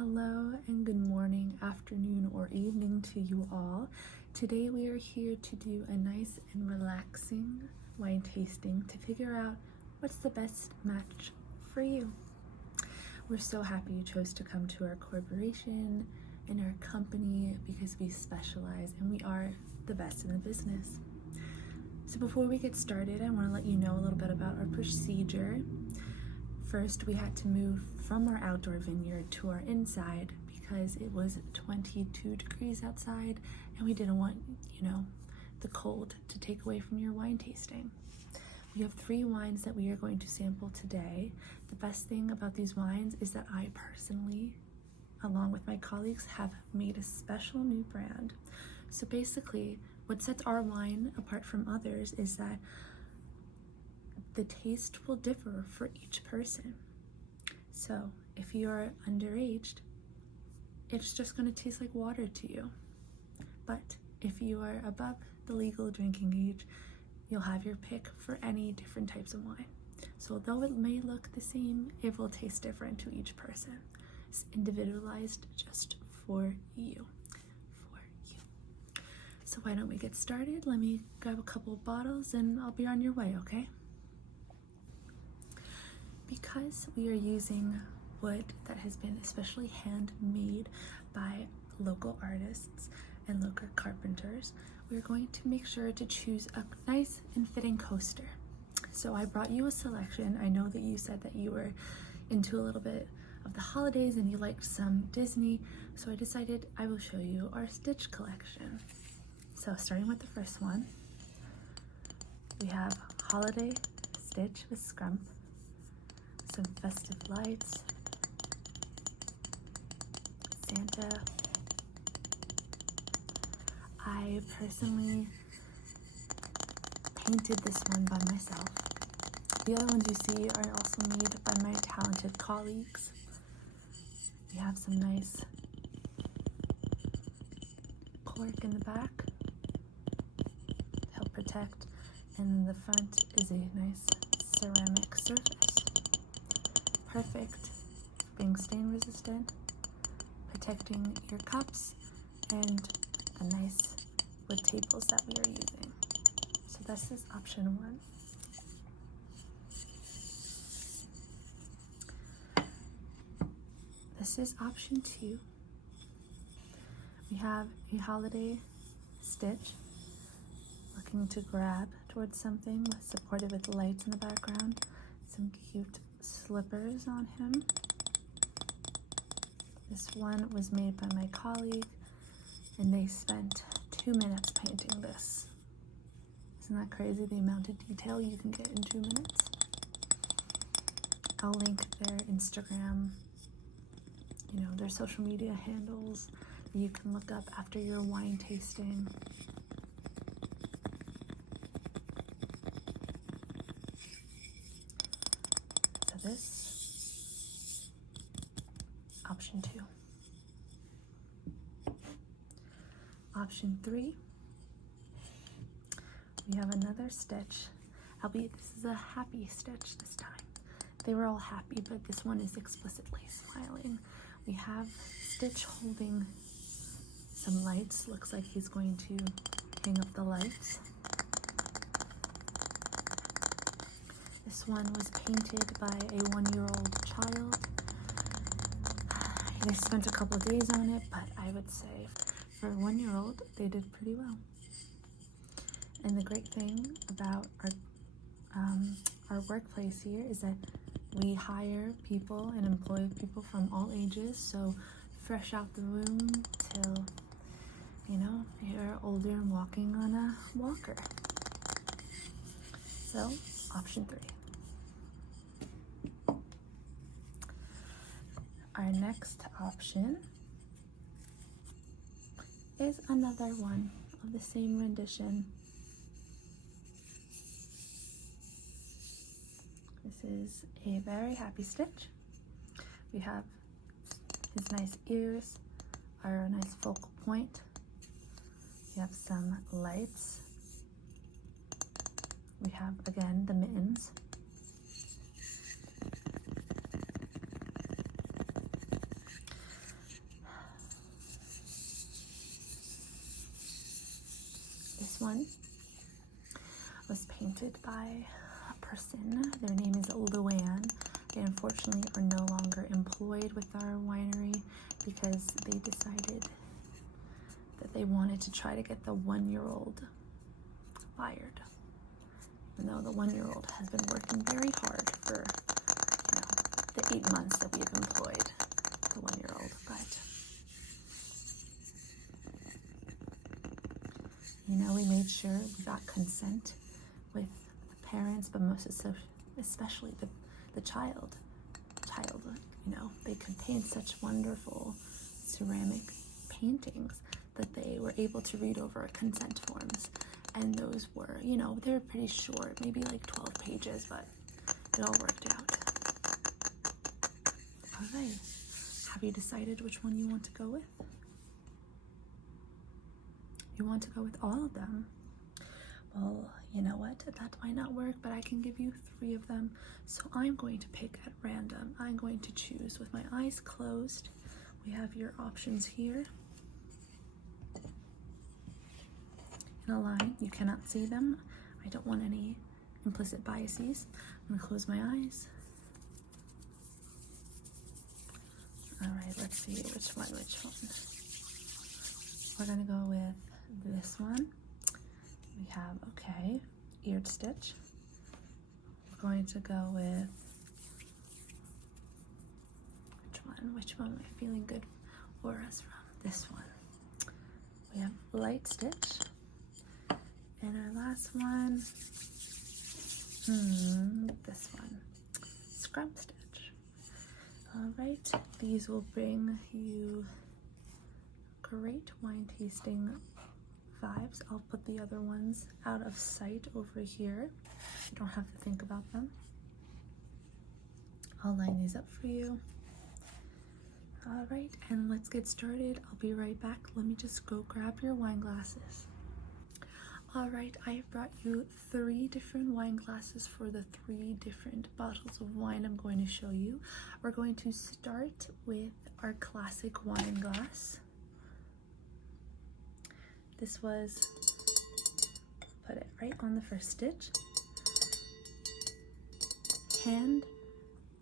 Hello and good morning, afternoon, or evening to you all. Today we are here to do a nice and relaxing wine tasting to figure out what's the best match for you. We're so happy you chose to come to our corporation and our company because we specialize and we are the best in the business. So before we get started, I want to let you know a little bit about our procedure. First, we had to move from our outdoor vineyard to our inside because it was 22 degrees outside and we didn't want, the cold to take away from your wine tasting. We have 3 wines that we are going to sample today. The best thing about these wines is that I personally, along with my colleagues, have made a special new brand. So basically, what sets our wine apart from others is that the taste will differ for each person. So if you're underaged, it's just going to taste like water to you. But if you are above the legal drinking age, you'll have your pick for any different types of wine. So though it may look the same, it will taste different to each person. It's individualized just for you. So why don't we get started? Let me grab a couple bottles and I'll be on your way, okay? Because we are using wood that has been especially handmade by local artists and local carpenters, we're going to make sure to choose a nice and fitting coaster. So I brought you a selection. I know that you said that you were into a little bit of the holidays and you liked some Disney, so I decided I will show you our Stitch collection. So starting with the first one, we have Holiday Stitch with Scrump, some festive lights, Santa. I personally painted this one by myself. The other ones you see are also made by my talented colleagues. We have some nice cork in the back to help protect, and then the front is a nice ceramic surface. Perfect for being stain resistant, protecting your cups, and a nice wood tables that we are using. So this is option 1. This is option 2. We have a holiday stitch looking to grab towards something, supported with lights in the background, some cute slippers on him. This one was made by my colleague and they spent 2 minutes painting this. Isn't that crazy, the amount of detail you can get in 2 minutes? I'll link their Instagram, their social media handles that you can look up after your wine tasting. So this, option 2. Option 3, we have another stitch, albeit this is a happy stitch this time. They were all happy, but this one is explicitly smiling. We have Stitch holding some lights. Looks like he's going to hang up the lights. This one was painted by a 1-year-old child. They spent a couple of days on it, but I would say for a 1-year-old, they did pretty well. And the great thing about our workplace here is that we hire people and employ people from all ages, so fresh out the womb till, you're older and walking on a walker. So, option 3. Our next option is another one of the same rendition. This is a very happy Stitch. We have his nice ears, our nice focal point. We have some lights. We have, again, the mittens. founded by a person. Their name is Luann. They unfortunately are no longer employed with our winery because they decided that they wanted to try to get the 1-year-old fired. Even though the 1-year-old has been working very hard for, the 8 months that we've employed the 1-year-old. But, we made sure we got consent with the parents, but most especially the child. They could paint such wonderful ceramic paintings that they were able to read over consent forms. And those were, they were pretty short, maybe like 12 pages, but it all worked out. All right, have you decided which one you want to go with? You want to go with all of them? Well, you know what, that might not work, but I can give you 3 of them. So I'm going to pick at random. I'm going to choose with my eyes closed. We have your options here. In a line, you cannot see them. I don't want any implicit biases. I'm gonna close my eyes. All right, let's see which one. We're gonna go with this one. We have, okay, eared stitch. We're going to go with, which one am I feeling good auras from? This one. We have light stitch. And our last one, this one, scrub stitch. All right, these will bring you great wine tasting vibes. I'll put the other ones out of sight over here. You don't have to think about them. I'll line these up for you. All right, and let's get started. I'll be right back. Let me just go grab your wine glasses. All right, I have brought you 3 different wine glasses for the 3 different bottles of wine I'm going to show you. We're going to start with our classic wine glass. This was, put it right on the first stitch, hand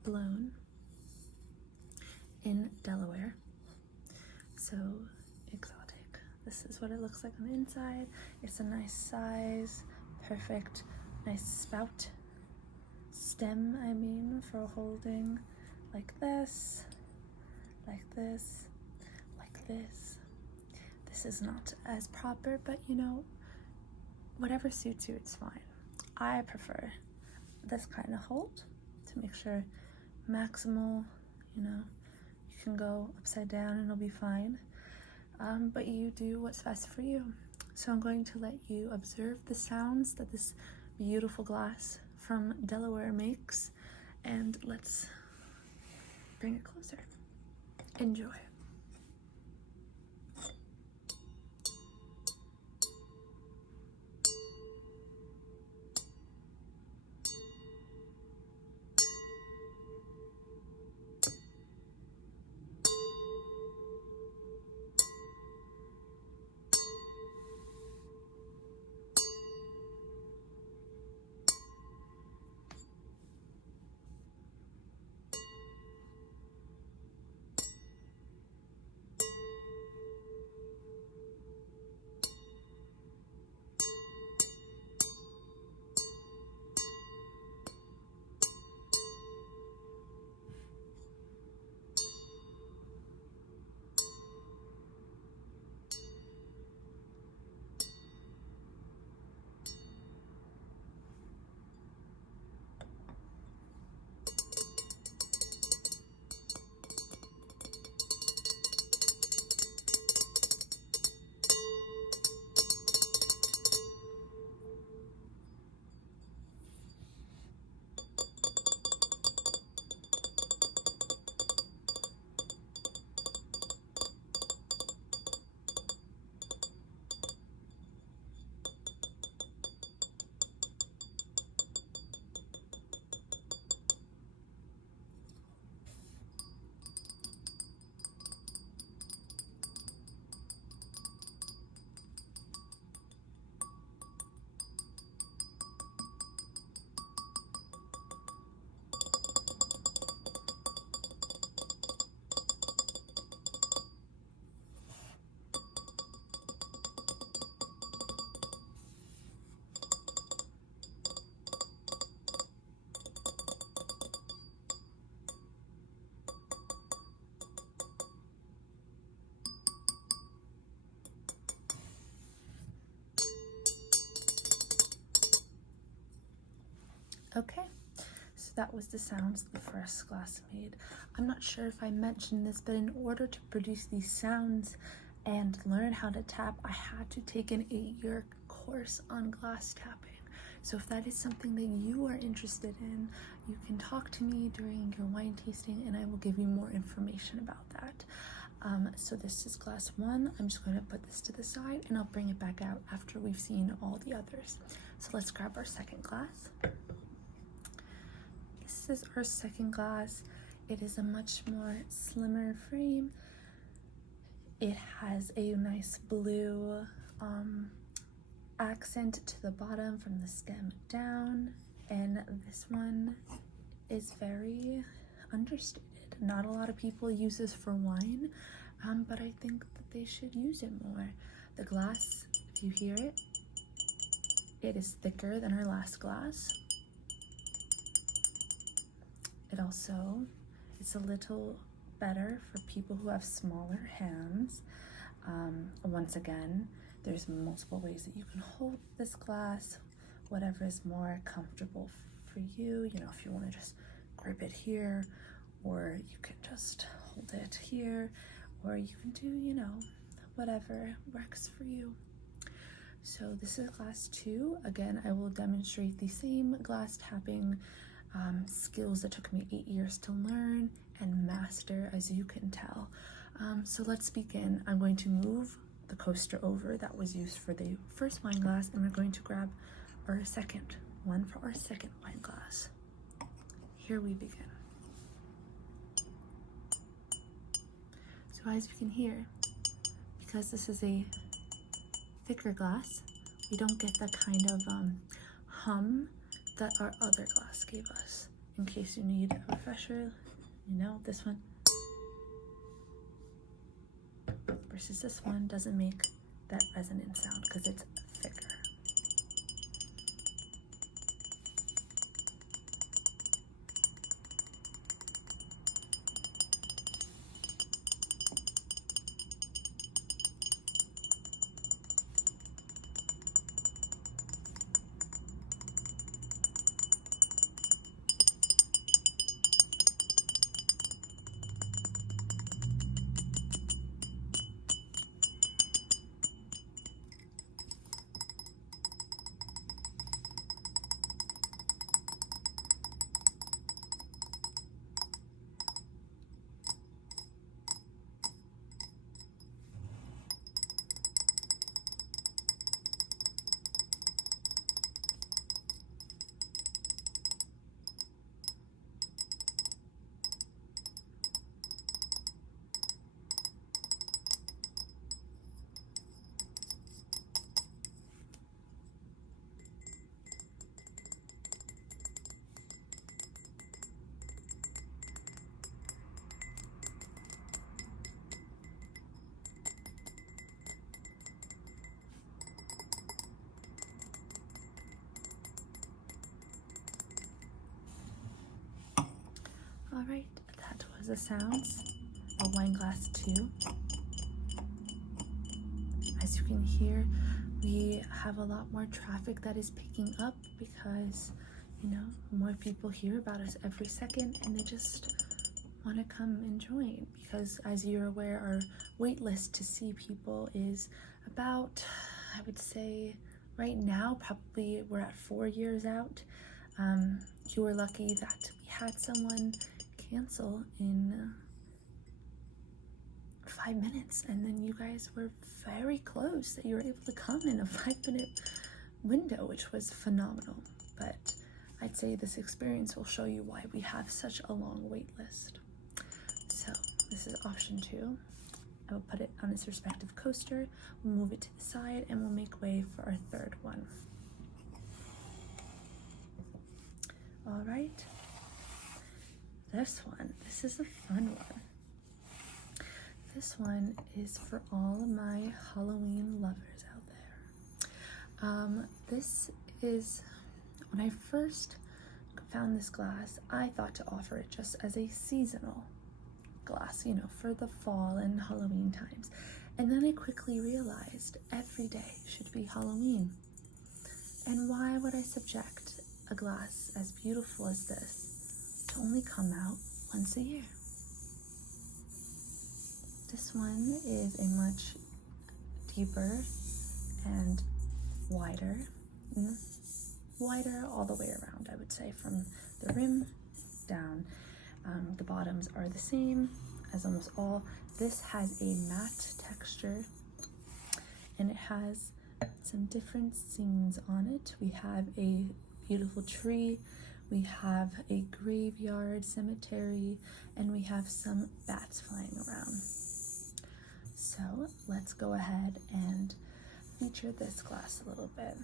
blown in Delaware. So exotic. This is what it looks like on the inside. It's a nice size, perfect, nice spout, stem, for holding, like this, like this, like this. This is not as proper, but whatever suits you, it's fine. I prefer this kind of hold to make sure maximal, you can go upside down and it'll be fine. But you do what's best for you. So I'm going to let you observe the sounds that this beautiful glass from Delaware makes, and let's bring it closer. Enjoy. that was the sounds the first glass made. I'm not sure if I mentioned this, but in order to produce these sounds and learn how to tap, I had to take an 8-year course on glass tapping. So if that is something that you are interested in, you can talk to me during your wine tasting and I will give you more information about that. So this is glass 1. I'm just going to put this to the side and I'll bring it back out after we've seen all the others. So let's grab our second glass. This is our second glass. It is a much more slimmer frame. It has a nice blue accent to the bottom from the stem down, and this one is very understated. Not a lot of people use this for wine, but I think that they should use it more. The glass, if you hear it, it is thicker than our last glass. It also is a little better for people who have smaller hands. Once again, there's multiple ways that you can hold this glass, whatever is more comfortable for you. You know, if you want to just grip it here, or you can just hold it here, or you can do, you know, whatever works for you. So this is glass 2. Again, I will demonstrate the same glass tapping skills that took me 8 years to learn and master, as you can tell. So let's begin. I'm going to move the coaster over that was used for the first wine glass, and we're going to grab our second one for our second wine glass. Here we begin. So as you can hear, because this is a thicker glass, we don't get the kind of hum that our other glass gave us. In case you need a refresher, you know, this one versus this one doesn't make that resonant sound because it's thicker. Alright, that was the sounds of wine glass 2. As you can hear, we have a lot more traffic that is picking up because, you know, more people hear about us every second and they just want to come and join, because as you're aware, our wait list to see people is about, I would say right now, probably we're at 4 years out. You were lucky that we had someone cancel in 5 minutes, and then you guys were very close that you were able to come in a 5-minute window, which was phenomenal. But I'd say this experience will show you why we have such a long wait list. So this is option 2. I will put it on its respective coaster, we'll move it to the side, and we'll make way for our third one. All right, this is a fun one. This one is for all of my Halloween lovers out there. This is, when I first found this glass, I thought to offer it just as a seasonal glass, you know, for the fall and Halloween times. And then I quickly realized every day should be Halloween. And why would I subject a glass as beautiful as this only come out once a year. This one is a much deeper and wider all the way around, I would say, from the rim down. The bottoms are the same as almost all. This has a matte texture, and it has some different scenes on it. We have a beautiful tree, we have a graveyard, cemetery, and we have some bats flying around. So let's go ahead and feature this glass a little bit.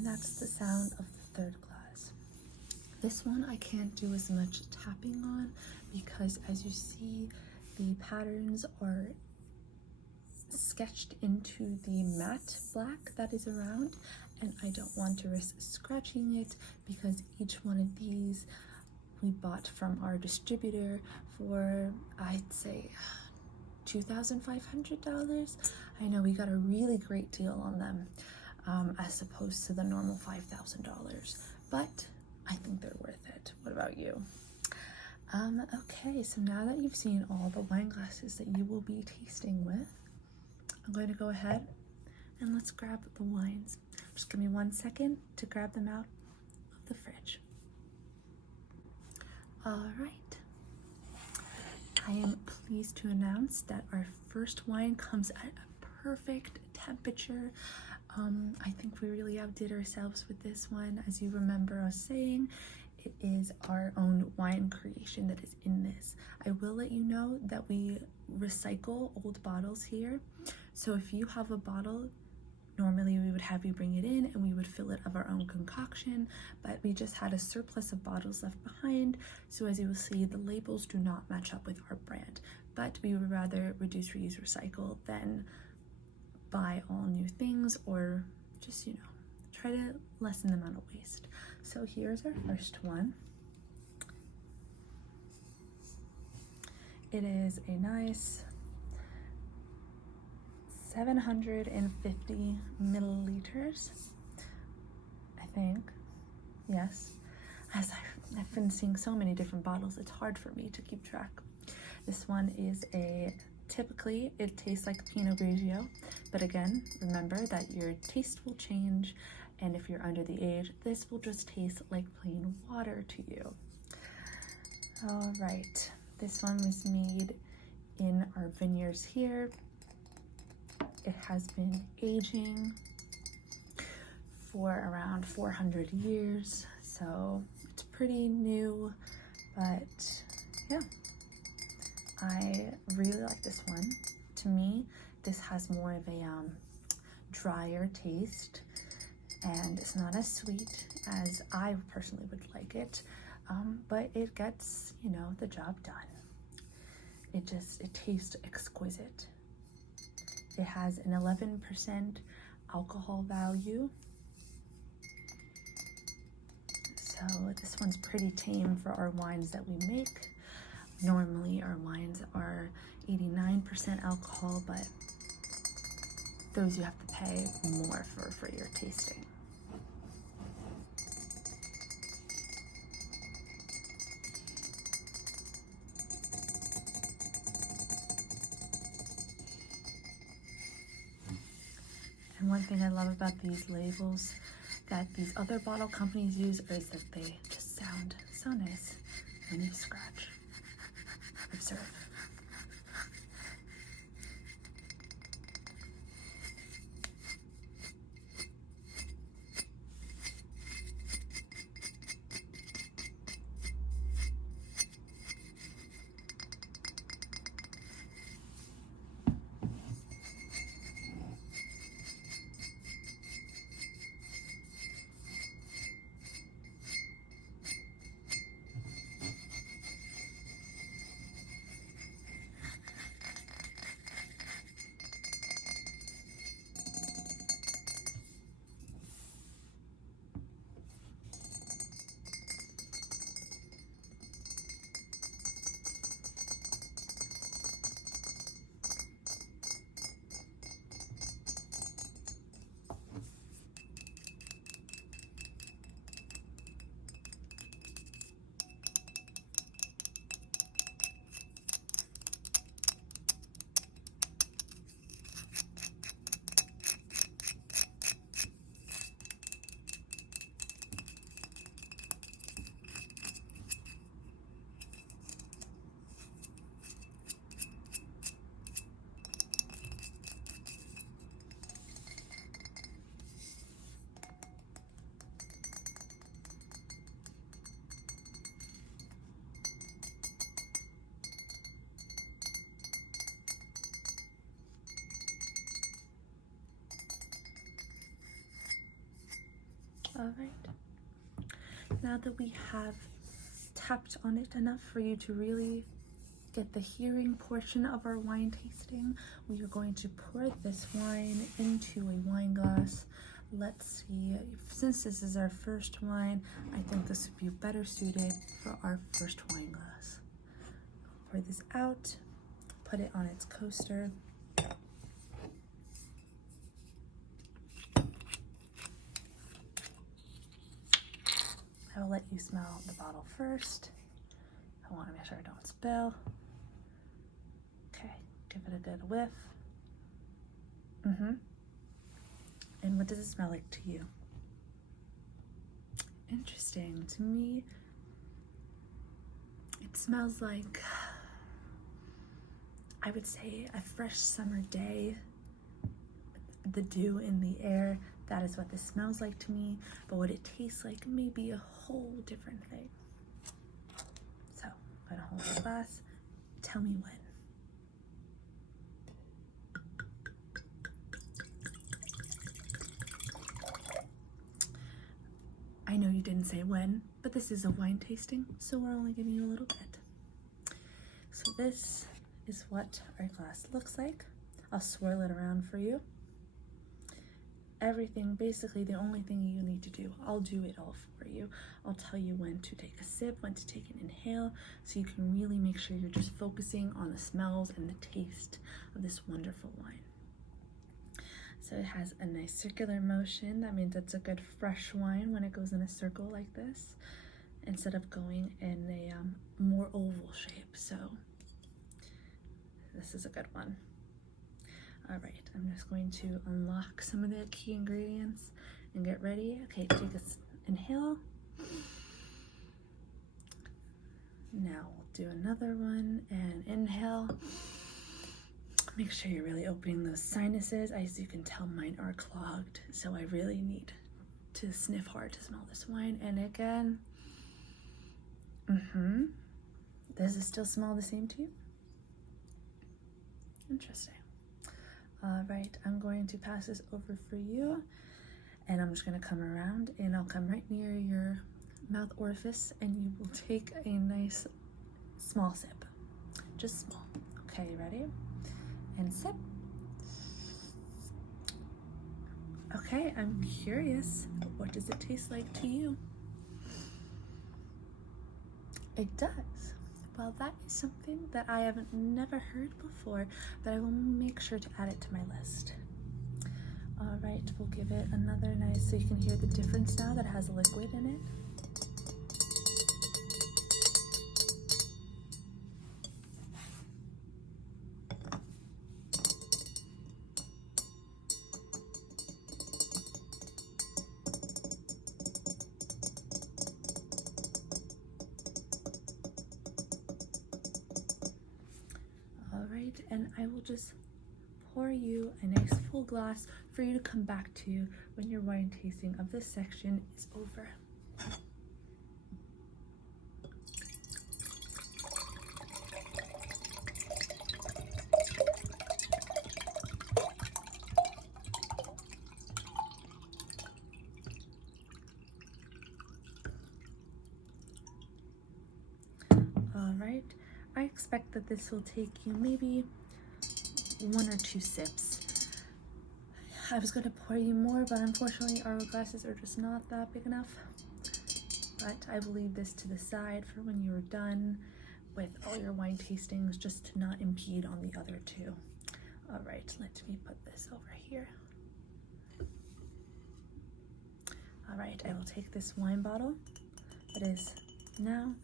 That's the sound of the third glass. This one I can't do as much tapping on because, as you see, the patterns are sketched into the matte black that is around, and I don't want to risk scratching it because each one of these we bought from our distributor for, I'd say, $2,500. I know we got a really great deal on them, as opposed to the normal $5,000, but I think they're worth it. What about you? Okay, so now that you've seen all the wine glasses that you will be tasting with, I'm going to go ahead and let's grab the wines. Just give me 1 second to grab them out of the fridge. All right. I am pleased to announce that our first wine comes at a perfect temperature. I think we really outdid ourselves with this one. As you remember us saying, it is our own wine creation that is in this. I will let you know that we recycle old bottles here. So if you have a bottle, normally we would have you bring it in and we would fill it of our own concoction, but we just had a surplus of bottles left behind. So as you will see, the labels do not match up with our brand, but we would rather reduce, reuse, recycle than buy all new things, or just, try to lessen the amount of waste. So here's our first one. It is a nice 750 milliliters, I think. Yes, as I've been seeing so many different bottles, it's hard for me to keep track. This one is typically it tastes like Pinot Grigio, but again, remember that your taste will change, and if you're under the age, this will just taste like plain water to you. All right, this one was made in our vineyards here. It has been aging for around 400 years, so it's pretty new, but yeah. I really like this one. To me, this has more of a drier taste, and it's not as sweet as I personally would like it, but it gets, the job done. It tastes exquisite. It has an 11% alcohol value. So this one's pretty tame for our wines that we make. Normally our wines are 89% alcohol, but those you have to pay more for your tasting. And one thing I love about these labels that these other bottle companies use is that they just sound so nice when you scratch. Observe. All right. Now that we have tapped on it enough for you to really get the hearing portion of our wine tasting, we are going to pour this wine into a wine glass. Let's see, since this is our first wine, I think this would be better suited for our first wine glass. Pour this out, put it on its coaster. I will let you smell the bottle first. I want to make sure I don't spill. Okay, give it a good whiff. And what does it smell like to you? Interesting. To me, it smells like, I would say, a fresh summer day. The dew in the air, that is what this smells like to me. But what it tastes like may be a whole different thing. So I'm gonna hold the glass. Tell me when. I know you didn't say when, but this is a wine tasting, so we're only giving you a little bit. So this is what our glass looks like. I'll swirl it around for you. Everything, basically the only thing you need to do, I'll do it all for you. I'll tell you when to take a sip, when to take an inhale, so you can really make sure you're just focusing on the smells and the taste of this wonderful wine. So it has a nice circular motion. That means it's a good fresh wine when it goes in a circle like this, instead of going in a more oval shape. So this is a good one. All right, I'm just going to unlock some of the key ingredients and get ready. Okay, take an inhale. Now we'll do another one and inhale. Make sure you're really opening those sinuses. As you can tell, mine are clogged, so I really need to sniff hard to smell this wine. And again, does it still smell the same to you? Interesting. All right, I'm going to pass this over for you, and I'm just gonna come around and I'll come right near your mouth orifice and you will take a nice small sip, just small. Okay, ready? And sip. Okay, I'm curious. What does it taste like to you? It does. Well, that is something that I have never heard before, but I will make sure to add it to my list. All right, we'll give it another nice, so you can hear the difference now that it has a liquid in it. All right, and I will just pour you a nice full glass for you to come back to when your wine tasting of this section is over. All right, I expect that this will take you maybe 1 or 2 sips. I was going to pour you more, but unfortunately our glasses are just not that big enough. But I will leave this to the side for when you're done with all your wine tastings, just to not impede on the other 2. All right, let me put this over here. All right, I will take this wine bottle. It is now,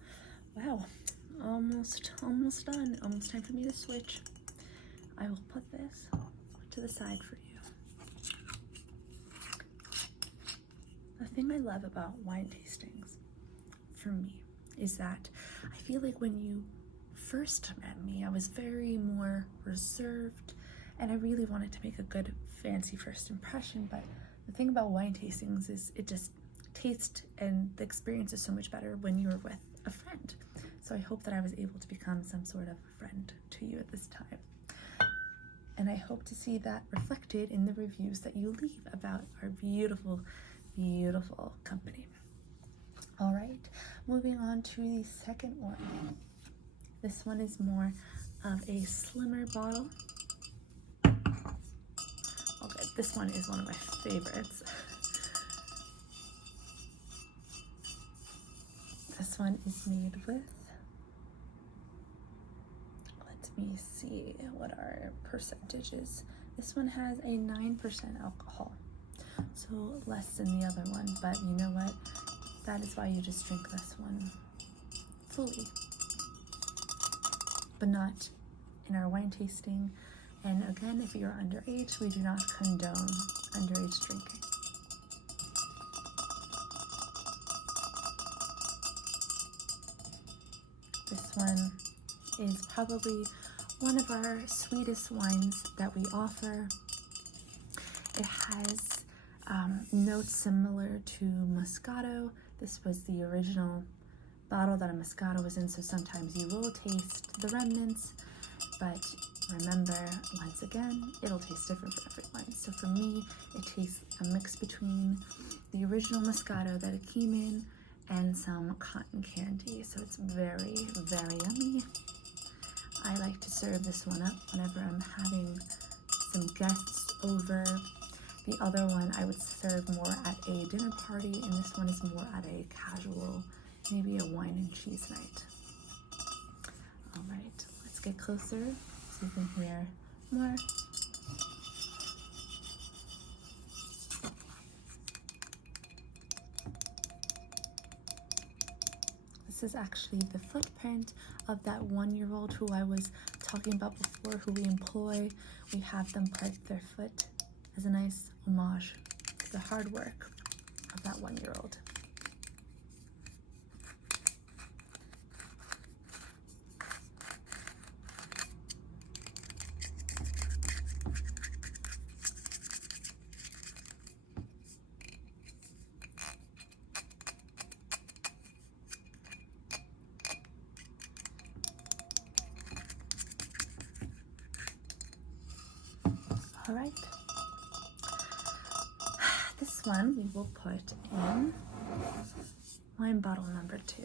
wow, almost done. Almost time for me to switch. I will put this to the side for you. The thing I love about wine tastings, for me, is that I feel like when you first met me, I was very more reserved, and I really wanted to make a good, fancy first impression. But the thing about wine tastings is it just tastes, and the experience is so much better when you're with a friend. So I hope that I was able to become some sort of friend to you at this time. And I hope to see that reflected in the reviews that you leave about our beautiful, beautiful company. All right, moving on to the second one. This one is more of a slimmer bottle. Okay, this one is one of my favorites. This one is made with, let me see what our percentage is. This one has a 9% alcohol, so less than the other one, but you know what? That is why you just drink this one fully, but not in our wine tasting. And again, if you're underage, we do not condone underage drinking. This one is probably one of our sweetest wines that we offer. It has notes similar to Moscato. This was the original bottle that a Moscato was in, so sometimes you will taste the remnants, but remember, once again, it'll taste different for everyone. So for me, it tastes a mix between the original Moscato that it came in and some cotton candy, so it's very, very yummy. I like to serve this one up whenever I'm having some guests over. The other one I would serve more at a dinner party, and this one is more at a casual, maybe a wine and cheese night. All right, let's get closer so you can hear more. This is actually the footprint of that 1-year-old who I was talking about before, who we employ. We have them put their foot as a nice homage to the hard work of that 1-year-old. All right. This one we will put in wine bottle number 2.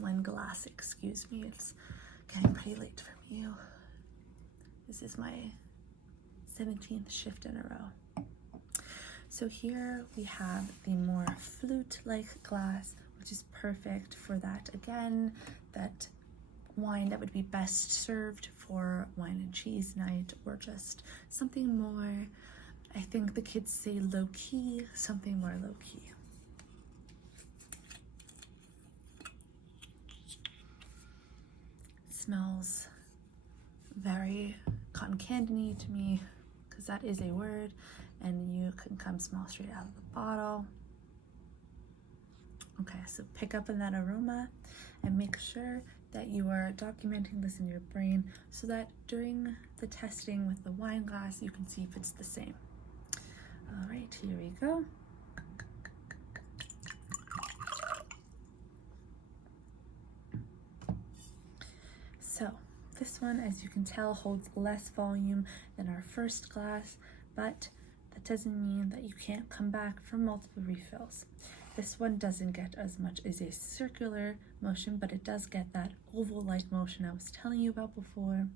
Wine glass, excuse me. It's getting pretty late for you. This is my 17th shift in a row. So here we have the more flute-like glass, which is perfect for that, again, that wine that would be best served for wine and cheese night, or just something more, I think the kids say low-key, something more low-key. Smells very cotton candy to me, because that is a word, and you can come smell straight out of the bottle. Okay, so pick up on that aroma and make sure that you are documenting this in your brain so that during the testing with the wine glass, you can see if it's the same. All right, here we go. So this one, as you can tell, holds less volume than our first glass, but that doesn't mean that you can't come back for multiple refills. This one doesn't get as much as a circular motion, but it does get that oval-like motion I was telling you about before.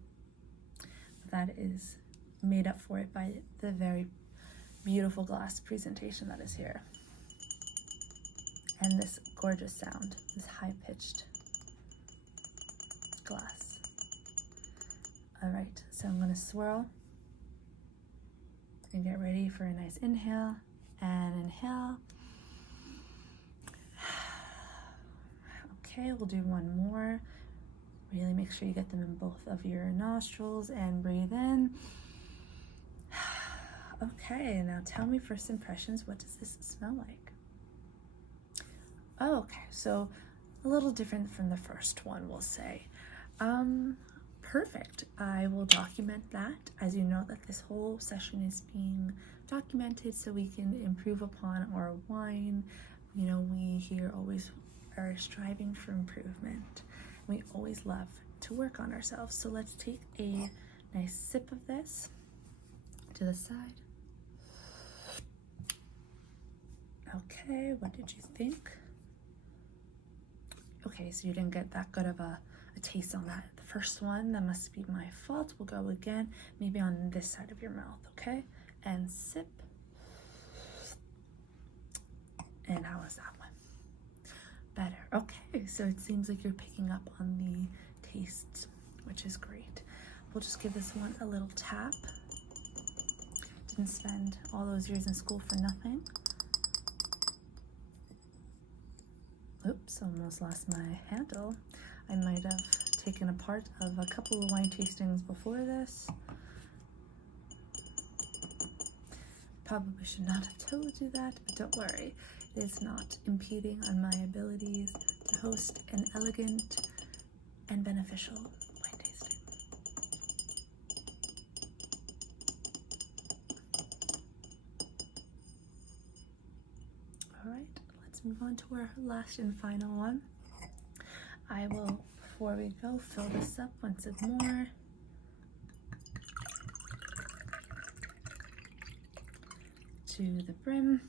That is made up for it by the very beautiful glass presentation that is here. And this gorgeous sound, this high-pitched glass. All right, so I'm gonna swirl and get ready for a nice inhale and inhale. Okay, we'll do one more. Really make sure you get them in both of your nostrils and breathe in. Okay, now tell me first impressions, what does this smell like? Oh, okay, so a little different from the first one, we'll say. Perfect. I will document that. As you know, that this whole session is being documented so we can improve upon our wine. You know, we here always are striving for improvement. We always love to work on ourselves. So let's take a nice sip of this to the side. Okay, what did you think? Okay, so you didn't get that good of a taste on that. The first one, that must be my fault. We'll go again, maybe on this side of your mouth, okay? And sip. And how was that one? Better. Okay, so it seems like you're picking up on the taste, which is great. We'll just give this one a little tap. Didn't spend all those years in school for nothing. Oops, almost lost my handle. I might have taken a part of a couple of wine tastings before this. Probably should not have told you that, but don't worry. It is not impeding on my abilities to host an elegant and beneficial wine tasting. All right, let's move on to our last and final one. I will, before we go, fill this up once more. To the brim.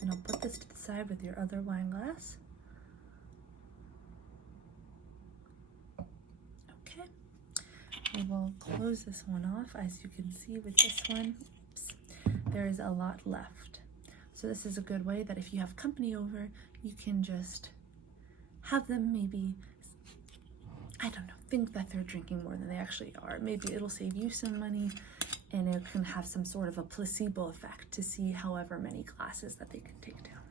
And I'll put this to the side with your other wine glass. Okay. We will close this one off. As you can see with this one, oops, there is a lot left. So this is a good way that if you have company over, you can just have them maybe, I don't know, think that they're drinking more than they actually are. Maybe it'll save you some money, and it can have some sort of a placebo effect to see however many glasses that they can take down.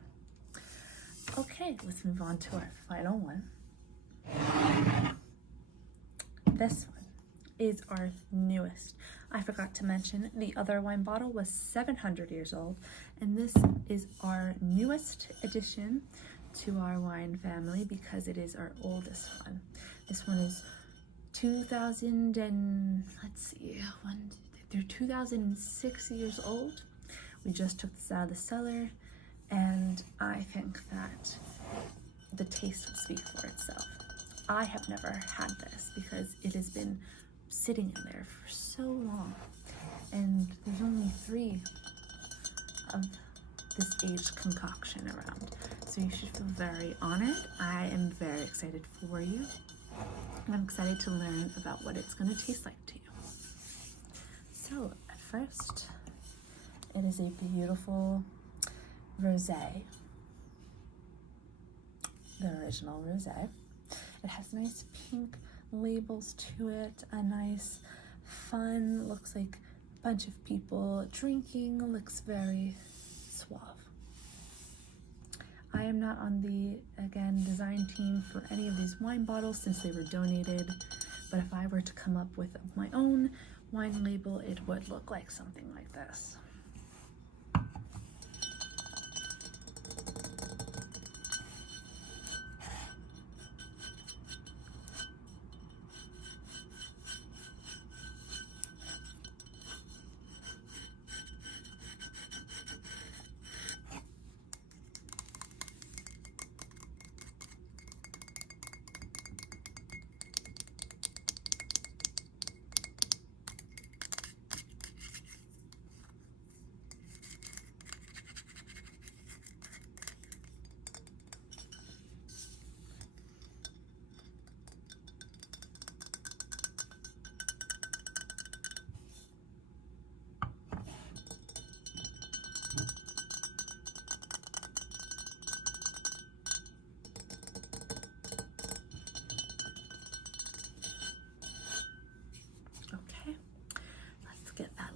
Okay, let's move on to our final one. This one is our newest. I forgot to mention the other wine bottle was 700 years old, and this is our newest addition to our wine family because it is our oldest one. This one is 2000 and let's see, they're 2006 years old. We just took this out of the cellar, and I think that the taste will speak for itself. I have never had this because it has been sitting in there for so long, and there's only 3 of this aged concoction around, so you should feel very honored. I am very excited for you. I'm excited to learn about what it's going to taste like to you. So at first, it is a beautiful rosé, the original rosé. It has nice pink labels to it, a nice fun, looks like a bunch of people drinking, looks very suave. I am not on the, again, design team for any of these wine bottles since they were donated, but if I were to come up with my own wine label, it would look like something like this.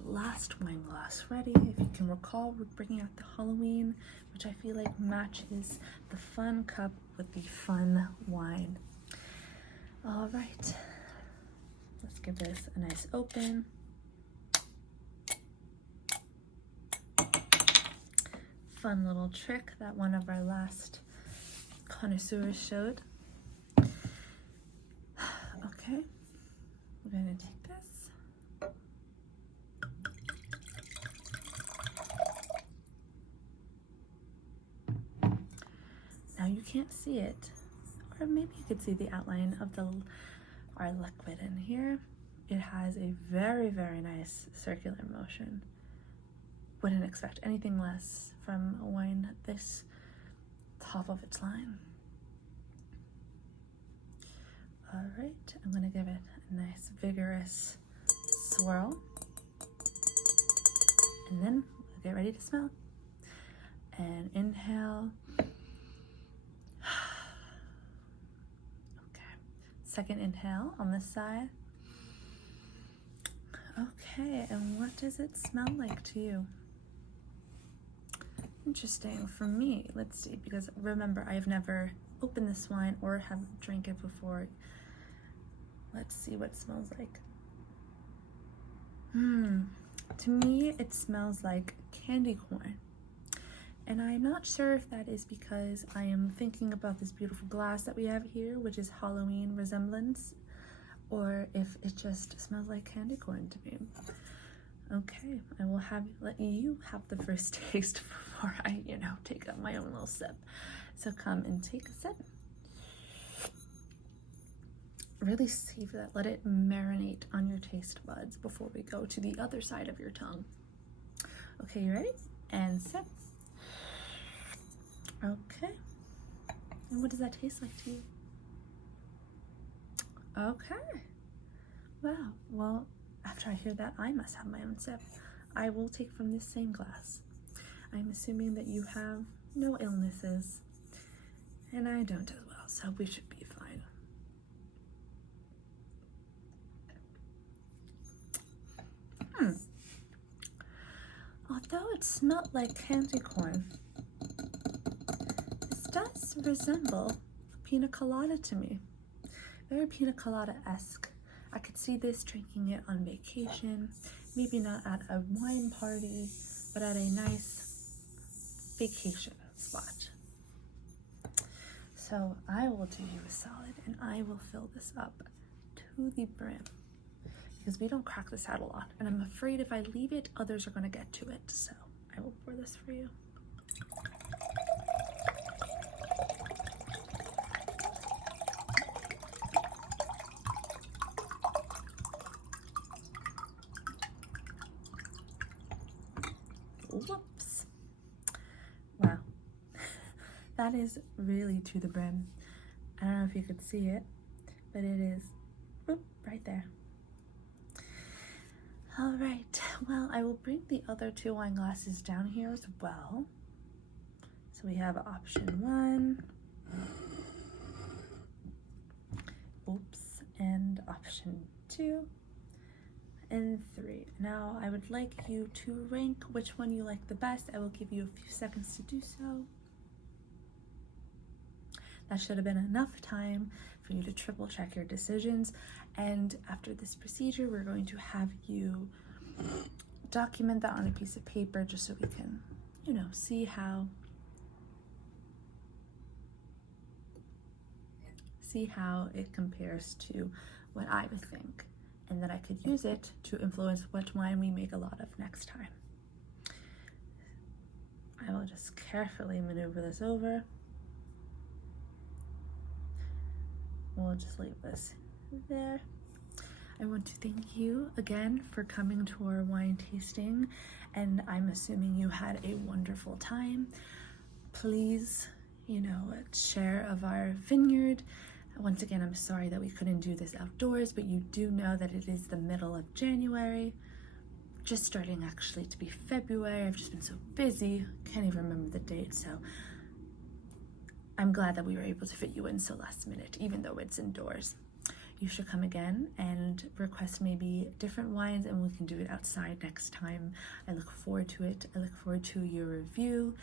Last wine glass ready. If you can recall, we're bringing out the Halloween, which I feel like matches the fun cup with the fun wine. All right, let's give this a nice open. Fun little trick that one of our last connoisseurs showed. Okay, we're gonna take this. Now you can't see it, or maybe you could see the outline of our liquid in here. It has a very, very nice circular motion. Wouldn't expect anything less from a wine this top of its line. All right, I'm gonna give it a nice vigorous swirl, and then we'll get ready to smell. And inhale. Second inhale on this side. Okay, and what does it smell like to you? Interesting. For me, let's see, because remember, I've never opened this wine or have drank it before. Let's see what it smells like. To me, it smells like candy corn. And I'm not sure if that is because I am thinking about this beautiful glass that we have here, which is Halloween resemblance, or if it just smells like candy corn to me. Okay, I will let you have the first taste before I, take up my own little sip. So come and take a sip. Really savor that. Let it marinate on your taste buds before we go to the other side of your tongue. Okay, you ready? And sip. Okay, and what does that taste like to you? Okay, wow, well, after I hear that, I must have my own sip. I will take from this same glass. I'm assuming that you have no illnesses, and I don't as well, so we should be fine. Although it smelled like candy corn, does resemble a pina colada to me. Very pina colada-esque. I could see this drinking it on vacation, maybe not at a wine party, but at a nice vacation spot. So I will do you a solid and I will fill this up to the brim, because we don't crack this out a lot, and I'm afraid if I leave it, others are going to get to it. So I will pour this for you. Whoops. Wow. That is really to the brim. I don't know if you could see it, but it is right there. All right, well, I will bring the other 2 wine glasses down here as well. So we have option 1, and option 2, and 3. Now I would like you to rank which one you like the best. I will give you a few seconds to do so. That should have been enough time for you to triple check your decisions. And after this procedure, we're going to have you document that on a piece of paper just so we can, see how it compares to what I would think, and that I could use it to influence what wine we make a lot of next time. I will just carefully maneuver this over. We'll just leave this there. I want to thank you again for coming to our wine tasting, and I'm assuming you had a wonderful time. Please, share of our vineyard. Once again, I'm sorry that we couldn't do this outdoors, but you do know that it is the middle of January, just starting actually to be February. I've just been so busy, can't even remember the date, so I'm glad that we were able to fit you in so last minute, even though it's indoors. You should come again and request maybe different wines, and we can do it outside next time. I look forward to it. I look forward to your review.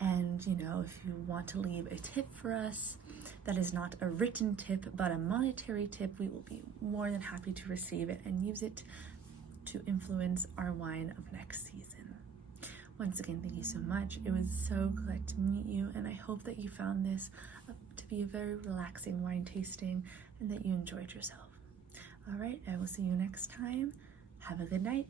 And, if you want to leave a tip for us, that is not a written tip, but a monetary tip, we will be more than happy to receive it and use it to influence our wine of next season. Once again, thank you so much. It was so glad to meet you, and I hope that you found this to be a very relaxing wine tasting and that you enjoyed yourself. All right, I will see you next time. Have a good night.